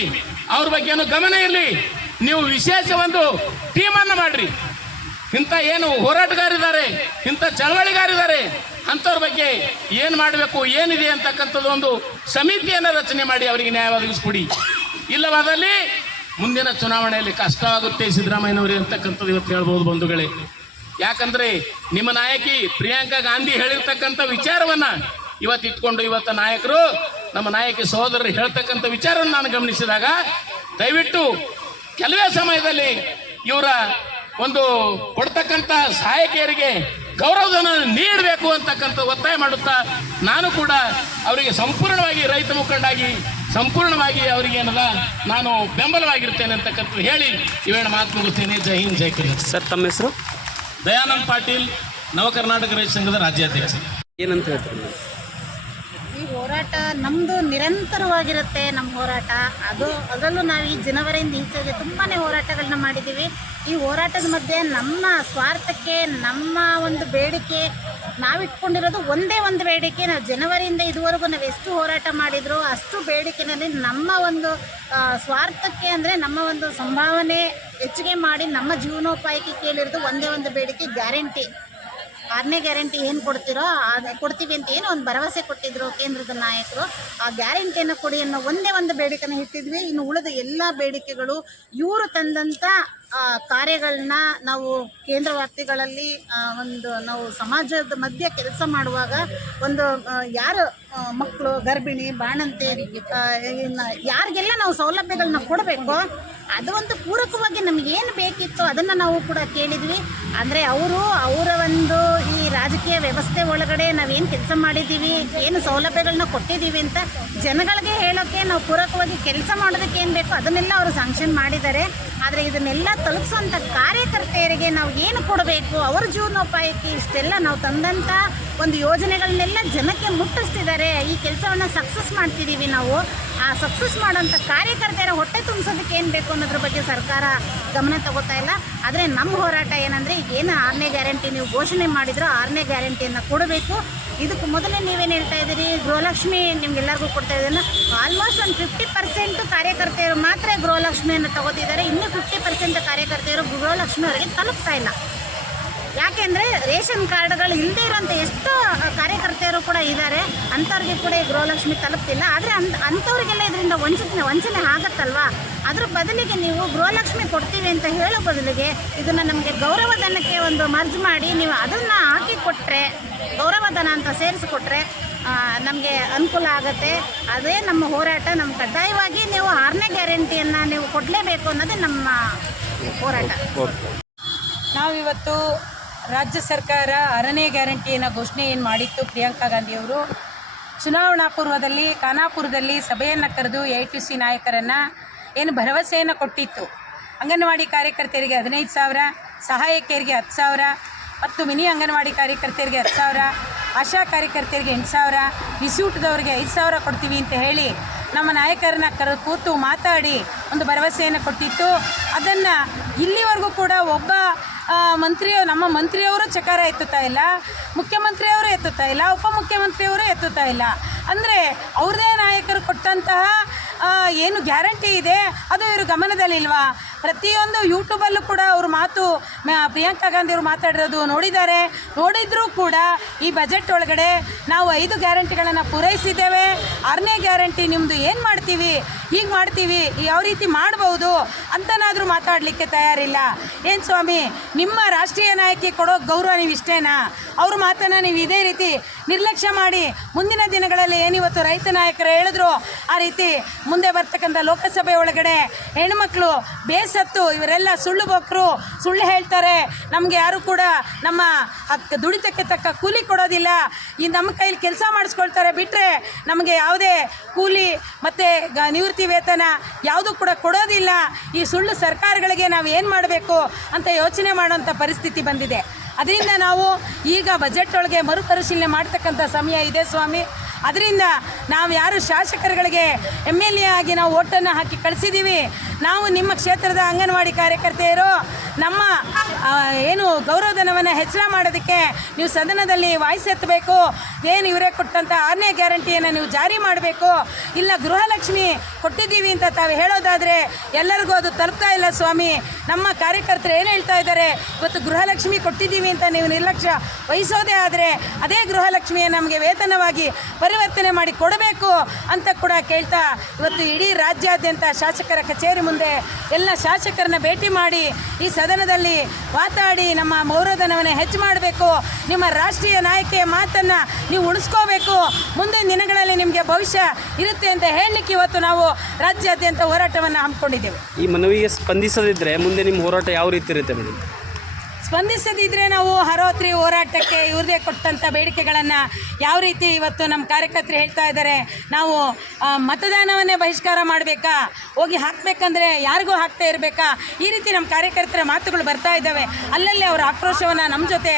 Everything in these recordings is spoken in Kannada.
ಮಾಡಿದ್ದೀವಿ, ಅವ್ರ ಬಗ್ಗೆನೂ ಗಮನ ಇರಲಿ. ನೀವು ವಿಶೇಷ ಒಂದು ಟೀಮನ್ನು ಮಾಡ್ರಿ. ಇಂಥ ಏನು ಹೋರಾಟಗಾರಿದ್ದಾರೆ, ಇಂಥ ಚಳವಳಿಗಾರಿದ್ದಾರೆ, ಅಂಥವ್ರ ಬಗ್ಗೆ ಏನು ಮಾಡಬೇಕು, ಏನಿದೆ ಅಂತಕ್ಕಂಥದ್ದು ಒಂದು ಸಮಿತಿಯನ್ನು ರಚನೆ ಮಾಡಿ ಅವರಿಗೆ ನ್ಯಾಯ ಒದಗಿಸ್ಕೊಡಿ. ಇಲ್ಲವಾದಲ್ಲಿ ಮುಂದಿನ ಚುನಾವಣೆಯಲ್ಲಿ ಕಷ್ಟವಾಗುತ್ತೆ ಸಿದ್ದರಾಮಯ್ಯನವರಿಗೆ ಅಂತಕ್ಕಂಥದ್ದು ಇವತ್ತು ಹೇಳ್ಬೋದು ಬಂಧುಗಳೇ. ಯಾಕಂದರೆ ನಿಮ್ಮ ನಾಯಕಿ ಪ್ರಿಯಾಂಕಾ ಗಾಂಧಿ ಹೇಳಿರ್ತಕ್ಕಂಥ ವಿಚಾರವನ್ನು ಇವತ್ತು ಇಟ್ಕೊಂಡು ಇವತ್ತು ನಾಯಕರು, ನಮ್ಮ ನಾಯಕಿ ಸಹೋದರರು ಹೇಳ್ತಕ್ಕಂಥ ವಿಚಾರವನ್ನು ನಾನು ಗಮನಿಸಿದಾಗ ದಯವಿಟ್ಟು ಕೆಲವೇ ಸಮಯದಲ್ಲಿ ಇವರ ಒಂದು ಕೊಡ್ತಕ್ಕಂಥ ಸಹಾಯಕಿಯರಿಗೆ ಗೌರವಧನ ನೀಡಬೇಕು ಅಂತಕ್ಕಂಥ ಒತ್ತಾಯ ಮಾಡುತ್ತಾ ನಾನು ಕೂಡ ಅವರಿಗೆ ಸಂಪೂರ್ಣವಾಗಿ ರೈತ ಮುಖಂಡಾಗಿ ಸಂಪೂರ್ಣವಾಗಿ ಅವರಿಗೆ ಏನಲ್ಲ ನಾನು ಬೆಂಬಲವಾಗಿರ್ತೇನೆ ಅಂತಕ್ಕಂಥದ್ದು ಹೇಳಿ ಇವೇಣ ಮಾತು ಮುಗಿಸ್ತೇನೆ. ಜೈ ಹಿಂದ್, ಜೈ ಕರ್ನಾಟಕ. ಸರ್, ತಮ್ಮ ಹೆಸರು? ದಯಾನಂದ್ ಪಾಟೀಲ್, ನವ ಕರ್ನಾಟಕ ರೈತ ಸಂಘದ ರಾಜ್ಯಾಧ್ಯಕ್ಷ. ಏನಂತ ಹೇಳ್ತೀರಿ? ಈ ಹೋರಾಟ ನಮ್ಮದು ನಿರಂತರವಾಗಿರುತ್ತೆ. ನಮ್ಮ ಹೋರಾಟ ಅದರಲ್ಲೂ ನಾವು ಈ ಜನವರಿಯಿಂದ ಈಚೆಗೆ ತುಂಬಾ ಹೋರಾಟಗಳನ್ನ ಮಾಡಿದ್ದೀವಿ. ಈ ಹೋರಾಟದ ಮಧ್ಯೆ ನಮ್ಮ ಸ್ವಾರ್ಥಕ್ಕೆ, ನಮ್ಮ ಒಂದು ಬೇಡಿಕೆ, ನಾವಿಟ್ಕೊಂಡಿರೋದು ಒಂದೇ ಒಂದು ಬೇಡಿಕೆ. ನಾವು ಜನವರಿಯಿಂದ ಇದುವರೆಗೂ ನಾವು ಎಷ್ಟು ಹೋರಾಟ ಮಾಡಿದ್ರು ಅಷ್ಟು ಬೇಡಿಕೆನಲ್ಲಿ ನಮ್ಮ ಒಂದು ಸ್ವಾರ್ಥಕ್ಕೆ ಅಂದರೆ ನಮ್ಮ ಒಂದು ಸಂಭಾವನೆ ಹೆಚ್ಚಿಗೆ ಮಾಡಿ ನಮ್ಮ ಜೀವನೋಪಾಯಕ್ಕೆ ಕೇಳಿರೋದು ಒಂದೇ ಒಂದು ಬೇಡಿಕೆ, ಗ್ಯಾರಂಟಿ. 6ನೇ ಗ್ಯಾರಂಟಿ ಏನು ಕೊಡ್ತಿರೋ ಕೊಡ್ತೀವಿ ಅಂತ ಏನು ಒಂದು ಭರವಸೆ ಕೊಟ್ಟಿದ್ರು ಕೇಂದ್ರದ ನಾಯಕರು. ಆ ಗ್ಯಾರಂಟಿಯನ್ನು ಕೊಡಿ ಅನ್ನೋ ಒಂದೇ ಒಂದು ಬೇಡಿಕೆನ ಇಟ್ಟಿದ್ವಿ. ಇನ್ನು ಉಳಿದ ಎಲ್ಲ ಬೇಡಿಕೆಗಳು ಇವರು ತಂದಂಥ ಕಾರ್ಯಗಳನ್ನ ನಾವು ಕೇಂದ್ರ ವ್ಯಾಪ್ತಿಗಳಲ್ಲಿ ನಾವು ಸಮಾಜದ ಮಧ್ಯೆ ಕೆಲಸ ಮಾಡುವಾಗ ಒಂದು ಯಾರು ಮಕ್ಕಳು, ಗರ್ಭಿಣಿ, ಬಾಣಂತಿ ಯಾರಿಗೆಲ್ಲ ನಾವು ಸೌಲಭ್ಯಗಳನ್ನ ಕೊಡಬೇಕು, ಅದು ಒಂದು ಪೂರಕವಾಗಿ ನಮಗೇನು ಬೇಕಿತ್ತು ಅದನ್ನು ನಾವು ಕೂಡ ಕೇಳಿದ್ವಿ. ಅಂದರೆ ಅವರ ಒಂದು ಈ ರಾಜಕೀಯ ವ್ಯವಸ್ಥೆ ಒಳಗಡೆ ನಾವೇನು ಕೆಲಸ ಮಾಡಿದ್ದೀವಿ, ಏನು ಸೌಲಭ್ಯಗಳನ್ನ ಕೊಟ್ಟಿದ್ದೀವಿ ಅಂತ ಜನಗಳಿಗೆ ಹೇಳೋಕ್ಕೆ, ನಾವು ಪೂರಕವಾಗಿ ಕೆಲಸ ಮಾಡೋದಕ್ಕೆ ಏನು ಬೇಕೋ ಅದನ್ನೆಲ್ಲ ಅವರು ಸ್ಯಾಂಕ್ಷನ್ ಮಾಡಿದ್ದಾರೆ. ಆದರೆ ಇದನ್ನೆಲ್ಲ ತಲುಪಿಸೋಂಥ ಕಾರ್ಯಕರ್ತೆಯರಿಗೆ ನಾವು ಏನು ಕೊಡಬೇಕು, ಅವರ ಜೀವನೋಪಾಯಕ್ಕೆ ಇಷ್ಟೆಲ್ಲ ನಾವು ತಂದಂಥ ಒಂದು ಯೋಜನೆಗಳನ್ನೆಲ್ಲ ಜನಕ್ಕೆ ಮುಟ್ಟಿಸ್ತಿದ್ದಾರೆ. ಈ ಕೆಲಸವನ್ನು ಸಕ್ಸಸ್ ಮಾಡ್ತಿದ್ದೀವಿ ನಾವು. ಆ ಸಕ್ಸಸ್ ಮಾಡೋಂಥ ಕಾರ್ಯಕರ್ತೆಯರ ಹೊಟ್ಟೆ ತುಂಬಿಸೋದಕ್ಕೆ ಏನು ಬೇಕು ಅನ್ನೋದ್ರ ಬಗ್ಗೆ ಸರ್ಕಾರ ಗಮನ ತಗೋತಾ ಇಲ್ಲ. ಆದರೆ ನಮ್ಮ ಹೋರಾಟ ಏನಂದರೆ, ಏನು 6ನೇ ಗ್ಯಾರಂಟಿ ನೀವು ಘೋಷಣೆ ಮಾಡಿದ್ರು 6ನೇ ಗ್ಯಾರಂಟಿಯನ್ನು ಕೊಡಬೇಕು. ಇದಕ್ಕೆ ಮೊದಲೇ ನೀವೇನು ಹೇಳ್ತಾ ಇದ್ದೀರಿ, ಗೃಹಲಕ್ಷ್ಮಿ ನಿಮ್ಗೆಲ್ಲರಿಗೂ ಕೊಡ್ತಾ ಇದ್ದೀನ. ಆಲ್ಮೋಸ್ಟ್ ಒಂದು 50% ಕಾರ್ಯಕರ್ತೆಯರು ಮಾತ್ರ ಗೃಹಲಕ್ಷ್ಮಿಯನ್ನು ತಗೋತಿದ್ದಾರೆ. ಇನ್ನೂ 50% ಕಾರ್ಯಕರ್ತೆಯರು ಗೃಹಲಕ್ಷ್ಮಿ ಅವರಿಗೆ ತಲುಪ್ತಾ ಇಲ್ಲ. ಯಾಕೆಂದರೆ ರೇಷನ್ ಕಾರ್ಡ್ಗಳು ಇಲ್ಲದೇ ಇರೋಂಥ ಎಷ್ಟೋ ಕಾರ್ಯಕರ್ತೆಯರು ಕೂಡ ಇದ್ದಾರೆ, ಅಂಥವ್ರಿಗೆ ಕೂಡ ಈ ಗೃಹಲಕ್ಷ್ಮಿ ತಲುಪ್ತಿಲ್ಲ. ಆದರೆ ಅಂಥವ್ರಿಗೆಲ್ಲ ಇದರಿಂದ ವಂಚನೆ ಆಗತ್ತಲ್ವಾ. ಅದ್ರ ಬದಲಿಗೆ ನೀವು ಗೃಹಲಕ್ಷ್ಮಿ ಕೊಡ್ತೀವಿ ಅಂತ ಹೇಳೋ ಬದಲಿಗೆ ಇದನ್ನು ನಮಗೆ ಗೌರವಧನಕ್ಕೆ ಒಂದು ಮರ್ಜ್ ಮಾಡಿ ನೀವು ಅದನ್ನು ಹಾಕಿ ಕೊಟ್ಟರೆ, ಗೌರವಧನ ಅಂತ ಸೇರಿಸಿಕೊಟ್ರೆ ನಮಗೆ ಅನುಕೂಲ ಆಗುತ್ತೆ. ಅದೇ ನಮ್ಮ ಹೋರಾಟ. ನಮ್ಮ ಕಡ್ಡಾಯವಾಗಿ ನೀವು 6ನೇ ಗ್ಯಾರಂಟಿಯನ್ನು ನೀವು ಕೊಡಲೇಬೇಕು ಅನ್ನೋದೇ ನಮ್ಮ ಹೋರಾಟ. ನಾವಿವತ್ತು ರಾಜ್ಯ ಸರ್ಕಾರ 6ನೇ ಗ್ಯಾರಂಟಿಯನ್ನು ಘೋಷಣೆ ಏನು ಮಾಡಿತ್ತು ಪ್ರಿಯಾಂಕಾ ಗಾಂಧಿಯವರು, ಚುನಾವಣಾ ಪೂರ್ವದಲ್ಲಿ ಖಾನಾಪುರದಲ್ಲಿ ಸಭೆಯನ್ನು ಕರೆದು AITC ನಾಯಕರನ್ನು ಏನು ಭರವಸೆಯನ್ನು ಕೊಟ್ಟಿತ್ತು. ಅಂಗನವಾಡಿ ಕಾರ್ಯಕರ್ತೆಯರಿಗೆ 15,000, ಸಹಾಯಕಿಯರಿಗೆ 10,000 ಮತ್ತು ಮಿನಿ ಅಂಗನವಾಡಿ ಕಾರ್ಯಕರ್ತೆಯರಿಗೆ 10,000, ಆಶಾ ಕಾರ್ಯಕರ್ತೆಯರಿಗೆ 8,000, ರಿಸೂಟ್ದವರಿಗೆ 5,000 ಕೊಡ್ತೀವಿ ಅಂತ ಹೇಳಿ ನಮ್ಮ ನಾಯಕರನ್ನ ಕೂತು ಮಾತಾಡಿ ಒಂದು ಭರವಸೆಯನ್ನು ಕೊಟ್ಟಿತ್ತು. ಅದನ್ನು ಇಲ್ಲಿವರೆಗೂ ಕೂಡ ಒಬ್ಬ ನಮ್ಮ ಮಂತ್ರಿಯವರು ಚಕಾರ ಎತ್ತುತ್ತಾ ಇಲ್ಲ, ಮುಖ್ಯಮಂತ್ರಿಯವರು ಎತ್ತುತ್ತಾ ಇಲ್ಲ, ಉಪಮುಖ್ಯಮಂತ್ರಿಯವರು ಎತ್ತುತ್ತಾ ಇಲ್ಲ. ಅಂದರೆ ಅವ್ರದ್ದೇ ನಾಯಕರು ಕೊಟ್ಟಂತಹ ಏನು ಗ್ಯಾರಂಟಿ ಇದೆ ಅದು ಇವರು ಗಮನದಲ್ಲಿಲ್ವಾ? ಪ್ರತಿಯೊಂದು ಯೂಟ್ಯೂಬಲ್ಲೂ ಕೂಡ ಅವ್ರ ಮಾತು ಪ್ರಿಯಾಂಕಾ ಗಾಂಧಿಯವರು ಮಾತಾಡಿರೋದು ನೋಡಿದರೂ ಕೂಡ ಈ ಬಜೆಟ್ ಒಳಗಡೆ ನಾವು 5 ಗ್ಯಾರಂಟಿಗಳನ್ನು ಪೂರೈಸಿದ್ದೇವೆ, 6ನೇ ಗ್ಯಾರಂಟಿ ನಿಮ್ಮದು ಏನು ಮಾಡ್ತೀವಿ, ಹೀಗೆ ಮಾಡ್ತೀವಿ, ಯಾವ ರೀತಿ ಮಾಡ್ಬೋದು ಅಂತನಾದರೂ ಮಾತಾಡಲಿಕ್ಕೆ ತಯಾರಿಲ್ಲ. ಏನು ಸ್ವಾಮಿ, ನಿಮ್ಮ ರಾಷ್ಟ್ರೀಯ ನಾಯಕಿ ಕೊಡೋ ಗೌರವ ನೀವು ಇಷ್ಟೇನಾ? ಅವ್ರ ಮಾತನ್ನು ನೀವು ಇದೇ ರೀತಿ ನಿರ್ಲಕ್ಷ್ಯ ಮಾಡಿ ಮುಂದಿನ ದಿನಗಳಲ್ಲಿ ಏನಿವತ್ತು ರೈತ ನಾಯಕರು ಹೇಳಿದ್ರು ಆ ರೀತಿ ಮುಂದೆ ಬರ್ತಕ್ಕಂಥ ಲೋಕಸಭೆ ಒಳಗಡೆ ಹೆಣ್ಮಕ್ಳು ಬೇಸತ್ತು ಇವರೆಲ್ಲ ಸುಳ್ಳು ಬಕ್ರು, ಸುಳ್ಳು ಹೇಳ್ತಾರೆ, ನಮಗೆ ಯಾರು ಕೂಡ ನಮ್ಮ ದುಡಿತಕ್ಕೆ ತಕ್ಕ ಕೂಲಿ ಕೊಡೋದಿಲ್ಲ, ಈ ನಮ್ಮ ಕೈಲಿ ಕೆಲಸ ಮಾಡಿಸ್ಕೊಳ್ತಾರೆ ಬಿಟ್ಟರೆ ನಮಗೆ ಯಾವುದೇ ಕೂಲಿ ಮತ್ತು ನಿವೃತ್ತಿ ವೇತನ ಯಾವುದೂ ಕೂಡ ಕೊಡೋದಿಲ್ಲ. ಈ ಸುಳ್ಳು ಸರ್ಕಾರಗಳಿಗೆ ನಾವು ಏನು ಮಾಡಬೇಕು ಅಂತ ಯೋಚನೆ ಮಾಡೋಂಥ ಪರಿಸ್ಥಿತಿ ಬಂದಿದೆ. ಅದರಿಂದ ನಾವು ಈಗ ಬಜೆಟ್ ಒಳಗೆ ಮರುಪರಿಶೀಲನೆ ಮಾಡ್ತಕ್ಕಂಥ ಸಮಯ ಇದೆ ಸ್ವಾಮಿ. ಅದರಿಂದ ನಾವು ಯಾರು ಶಾಸಕರುಗಳಿಗೆ MLA ಆಗಿ ನಾವು ಓಟನ್ನು ಹಾಕಿ ಕಳಿಸಿದ್ದೀವಿ, ನಾವು ನಿಮ್ಮ ಕ್ಷೇತ್ರದ ಅಂಗನವಾಡಿ ಕಾರ್ಯಕರ್ತೆಯರು ನಮ್ಮ ಏನು ಗೌರವಧನವನ್ನು ಹೆಚ್ಚಳ ಮಾಡೋದಕ್ಕೆ ನೀವು ಸದನದಲ್ಲಿ ವಾಯ್ಸ್ ಎತ್ತಬೇಕು. ಏನು ಇವರೇ ಕೊಟ್ಟಂಥ 6ನೇ ಗ್ಯಾರಂಟಿಯನ್ನು ನೀವು ಜಾರಿ ಮಾಡಬೇಕು. ಇಲ್ಲ ಗೃಹಲಕ್ಷ್ಮಿ ಕೊಟ್ಟಿದ್ದೀವಿ ಅಂತ ತಾವು ಹೇಳೋದಾದರೆ ಎಲ್ಲರಿಗೂ ಅದು ತಲುಪ್ತಾ ಇಲ್ಲ ಸ್ವಾಮಿ. ನಮ್ಮ ಕಾರ್ಯಕರ್ತರು ಏನು ಹೇಳ್ತಾ ಇದ್ದಾರೆ, ಇವತ್ತು ಗೃಹಲಕ್ಷ್ಮಿ ಕೊಟ್ಟಿದ್ದೀವಿ ಅಂತ ನೀವು ನಿರ್ಲಕ್ಷ್ಯ ವಹಿಸೋದೇ ಆದರೆ ಅದೇ ಗೃಹಲಕ್ಷ್ಮಿಯನ್ನು ನಮಗೆ ವೇತನವಾಗಿ ಪರಿವರ್ತನೆ ಮಾಡಿ ಕೊಡಬೇಕು ಅಂತ ಕೂಡ ಕೇಳ್ತಾ ಇವತ್ತು ಇಡೀ ರಾಜ್ಯಾದ್ಯಂತ ಶಾಸಕರ ಕಚೇರಿ ಮುಂದೆ ಎಲ್ಲ ಶಾಸಕರನ್ನ ಭೇಟಿ ಮಾಡಿ ಈ ಸದನದಲ್ಲಿ ಮಾತಾಡಿ ನಮ್ಮ ಗೌರವಧನವನ್ನು ಹೆಚ್ಚು ಮಾಡಬೇಕು, ನಿಮ್ಮ ರಾಷ್ಟ್ರೀಯ ನಾಯಕಿಯ ಮಾತನ್ನು ನೀವು ಉಳಿಸ್ಕೋಬೇಕು, ಮುಂದಿನ ದಿನಗಳಲ್ಲಿ ನಿಮಗೆ ಭವಿಷ್ಯ ಇರುತ್ತೆ ಅಂತ ಹೇಳಲಿಕ್ಕೆ ಇವತ್ತು ನಾವು ರಾಜ್ಯಾದ್ಯಂತ ಹೋರಾಟವನ್ನು ಹಮ್ಮಿಕೊಂಡಿದ್ದೇವೆ. ಈ ಮನವಿಗೆ ಸ್ಪಂದಿಸದಿದ್ದರೆ ಮುಂದೆ ನಿಮ್ಮ ಹೋರಾಟ ಯಾವ ರೀತಿ ಇರುತ್ತೆ ಮೇಡಮ್? ಸ್ಪಂದಿಸದಿದ್ದರೆ ನಾವು ಹರೋತ್ರಿ ಹೋರಾಟಕ್ಕೆ ಇವ್ರದೇ ಕೊಟ್ಟಂಥ ಬೇಡಿಕೆಗಳನ್ನು ಯಾವ ರೀತಿ ಇವತ್ತು ನಮ್ಮ ಕಾರ್ಯಕರ್ತರು ಹೇಳ್ತಾ ಇದ್ದಾರೆ, ನಾವು ಮತದಾನವನ್ನೇ ಬಹಿಷ್ಕಾರ ಮಾಡಬೇಕಾ, ಹೋಗಿ ಹಾಕಬೇಕಂದ್ರೆ ಯಾರಿಗೂ ಹಾಕ್ತಾ ಇರಬೇಕಾ, ಈ ರೀತಿ ನಮ್ಮ ಕಾರ್ಯಕರ್ತರ ಮಾತುಗಳು ಬರ್ತಾ ಇದ್ದಾವೆ. ಅಲ್ಲಲ್ಲಿ ಅವರ ಆಕ್ರೋಶವನ್ನು ನಮ್ಮ ಜೊತೆ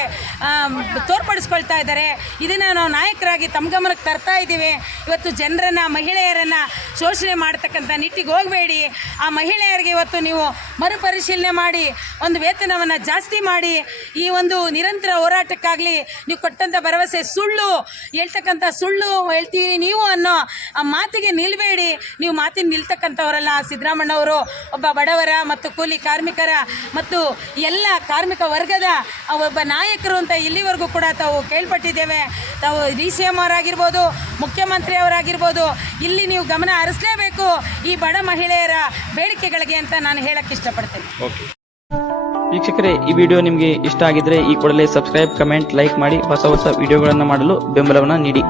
ತೋರ್ಪಡಿಸ್ಕೊಳ್ತಾ ಇದ್ದಾರೆ. ಇದನ್ನು ನಾವು ನಾಯಕರಾಗಿ ತಮ್ಮ ಗಮನಕ್ಕೆ ತರ್ತಾ ಇದ್ದೀವಿ. ಇವತ್ತು ಜನರನ್ನು ಮಹಿಳೆಯರನ್ನು ಶೋಷಣೆ ಮಾಡ್ತಕ್ಕಂಥ ನಿಟ್ಟಿಗೆ ಹೋಗಬೇಡಿ. ಆ ಮಹಿಳೆಯರಿಗೆ ಇವತ್ತು ನೀವು ಮರುಪರಿಶೀಲನೆ ಮಾಡಿ ಒಂದು ವೇತನವನ್ನು ಜಾಸ್ತಿ ಮಾಡಿ ಈ ಒಂದು ನಿರಂತರ ಹೋರಾಟಕ್ಕಾಗಲಿ ನೀವು ಕೊಟ್ಟಂಥ ಭರವಸೆ ಸುಳ್ಳು ಹೇಳ್ತಕ್ಕಂಥ ಸುಳ್ಳು ಹೇಳ್ತೀವಿ ನೀವು ಅನ್ನೋ ಆ ಮಾತಿಗೆ ನಿಲ್ಲಬೇಡಿ. ನೀವು ಮಾತಿಗೆ ನಿಲ್ತಕ್ಕಂಥವರಲ್ಲ. ಸಿದ್ದರಾಮಣ್ಣವರು ಒಬ್ಬ ಬಡವರ ಮತ್ತು ಕೂಲಿ ಕಾರ್ಮಿಕರ ಮತ್ತು ಎಲ್ಲ ಕಾರ್ಮಿಕ ವರ್ಗದ ಒಬ್ಬ ನಾಯಕರು ಅಂತ ಇಲ್ಲಿವರೆಗೂ ಕೂಡ ತಾವು ಕೇಳ್ಪಟ್ಟಿದ್ದೇವೆ. ತಾವು DCM ಅವರಾಗಿರ್ಬೋದು, ಮುಖ್ಯಮಂತ್ರಿ ಅವರಾಗಿರ್ಬೋದು, ಇಲ್ಲಿ ನೀವು ಗಮನ ಹರಿಸಲೇಬೇಕು ಈ ಬಡ ಮಹಿಳೆಯರ ಬೇಡಿಕೆಗಳಿಗೆ ಅಂತ ನಾನು ಹೇಳಕ್ಕೆ ಇಷ್ಟಪಡ್ತೇನೆ. ಓಕೆ ವೀಕ್ಷಕರೇ, ಈ ವಿಡಿಯೋ ನಿಮಗೆ ಇಷ್ಟ ಆಗಿದ್ರೆ ಈ ಕೂಡಲೇ ಸಬ್ಸ್ಕ್ರೈಬ್, ಕಮೆಂಟ್, ಲೈಕ್ ಮಾಡಿ ಹೊಸ ವಿಡಿಯೋಗಳನ್ನು ಮಾಡಲು ಬೆಂಬಲವನ್ನು ನೀಡಿ.